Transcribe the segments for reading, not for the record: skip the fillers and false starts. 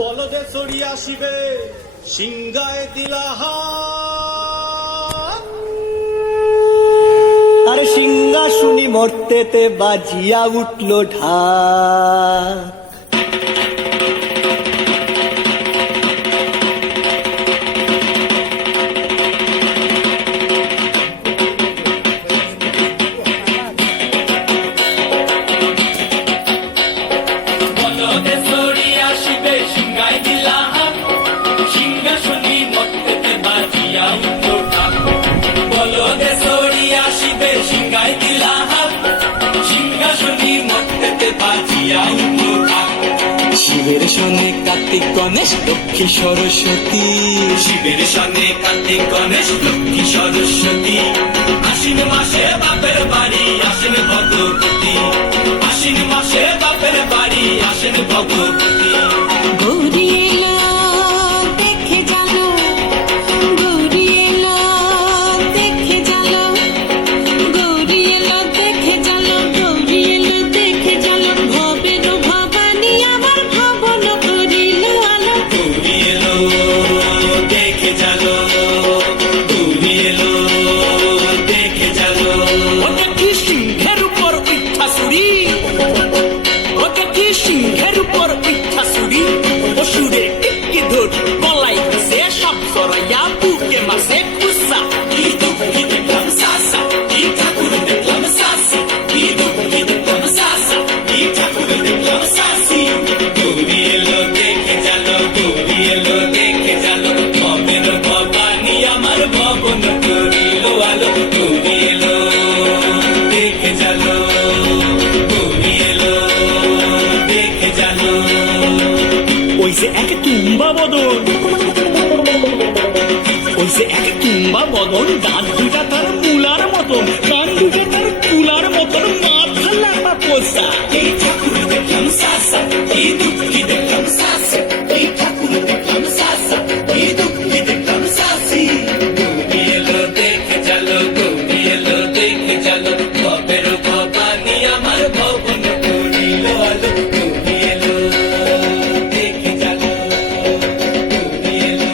বলদে চড়িয়া শিবে সিংহায় দিলা হাত। আরে সিংহাসুনি মর্তেতে বাজিয়া উঠল ঢাক। শিবের সনে কার্তিক গণেশ লক্ষ্মী সরস্বতী, শিবের সনে কার্তিক গণেশ লক্ষ্মী সরস্বতী। আশ্বিন মাসে বাপের বাড়ি আসেন ভগবতী, আশ্বিন মাসে বাপের বাড়ি আসেন ভগবতী। গৌরী এলো দেখে জানো, গৌরী এলো দেখে জানো, গৌরী এলো দেখে জানো, গৌরী এলো দেখে জানো। ভবের ভবানী আমার ভবন করিল আলো। গৌরী এলো দেখে জানো, গৌরী এলো দেখে জানো। ওটা কি সিংহের উপর উঠা সুরি, ওটা কি সিংহের উপর উঠা সুরি। অসুরে টিকি ধর গলাই সে সব সরাইয়া বুকে মাসে কুসা। কি দুঃখী দেখলাম সাসা, কি ঠাকুর দেখলাম সাসি, কি দুঃখী দেখলাম সাসা, কি ঠাকুর দেখলাম সাসি। গৌরী এলো দেখে জানো, গৌরী এলো দেখে জানো। ভবের ভবানী আমার ভবন করিল আলো। গৌরী এলো দেখে জানো, গৌরী এলো দেখে জানো। ওই যে এক তুম্বা বদন, ওই যে এক তুম্বা বদন, দাঁত দুটা তার মূলার মতন, কান দুটা তার তুলার মতন, মাথা লাফা পোষা। এই ঠাকুর দেখলাম সাসা, এই দুঃখী দেখলাম সাসি, এই ঠাকুর দেখলাম সাসা, এই দুঃখী দেখলাম সাসি। গৌরী এলো দেখে চলো, গৌরী এলো দেখে চলো। ভবের ভবানী আমার ভবন করিল আলো। গৌরী এলো দেখে চলো, গৌরী এলো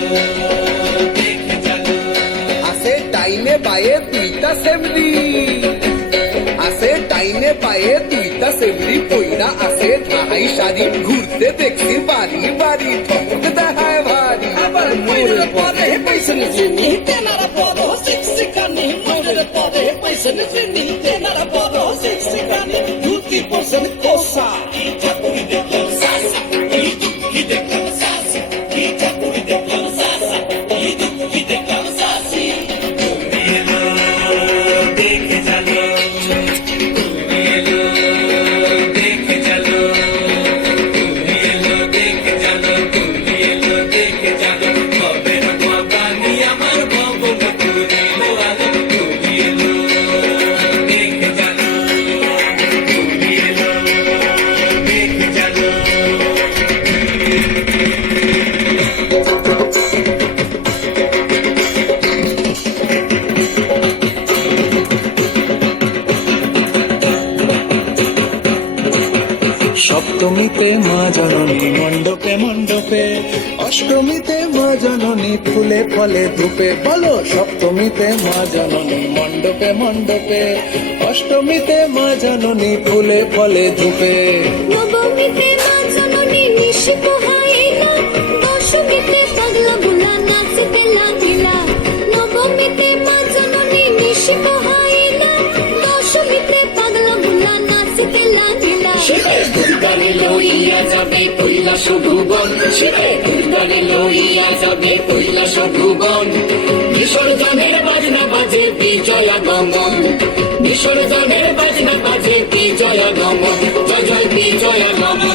দেখে চলো। আসে ডাইনে বায়ে দুইটা সেমরি, আসে ডাইনে বায়ে দুইটা সেমরি। পইরা আসে ধাই সারি, ঘুরতে দেখছি বাড়ি বাড়ি, ঠক দেখায় ভারী। আবার ময়ূরের পরে পয়সন চিনি, তেনারা বড় শিক্ষিকানি। ময়ূরের পরে পয়সন চিনি, তেনারা বড় শিক্ষিকানি। ধুতি পয়সন কোসা। এই ঠাকুর দেখলাম সাসা, এই দুঃখী দেখলাম সাসি, এই ঠাকুর দেখলাম সাসা, এই দুঃখী দেখলাম সাসি। গৌরী এলো দেখে চলো, গৌরী এলো দেখে চলো, গৌরী এলো দেখে চলো, গৌরী এলো দেখে চলো। ভবের ভবানী আমার ভবন করিল আলো। গৌরী এলো দেখে চলো, গৌরী এলো দেখে চলো। সপ্তমীতে মা জননী মণ্ডপে মণ্ডপে, অষ্টমীতে মা জননী ফুলে ফলে ধূপে। বলো সপ্তমীতে মা জননী মণ্ডপে মণ্ডপে, অষ্টমীতে মা জননী ফুলে ফলে ধূপে। নবমীতে মা জননী নিশি পোহাইলা, দশমীতে পাগলা বুলা নাচতে লাগিলা। নবমীতে মা জননী নিশি পোহাইলা, দশমীতে পাগলা বুলা নাচতে লাগিলা। শিবে দুর্গারে লইয়া যাবে কৈলাস ভুবন, শিবে দুর্গারে লইয়া যাবে কৈলাস ভুবন। বিসর্জনের বাজনা বাজে বিজয়া গমন, বিসর্জনের বাজনা বাজে বিজয়া গমন। জয় জয় বিজয়া গমন।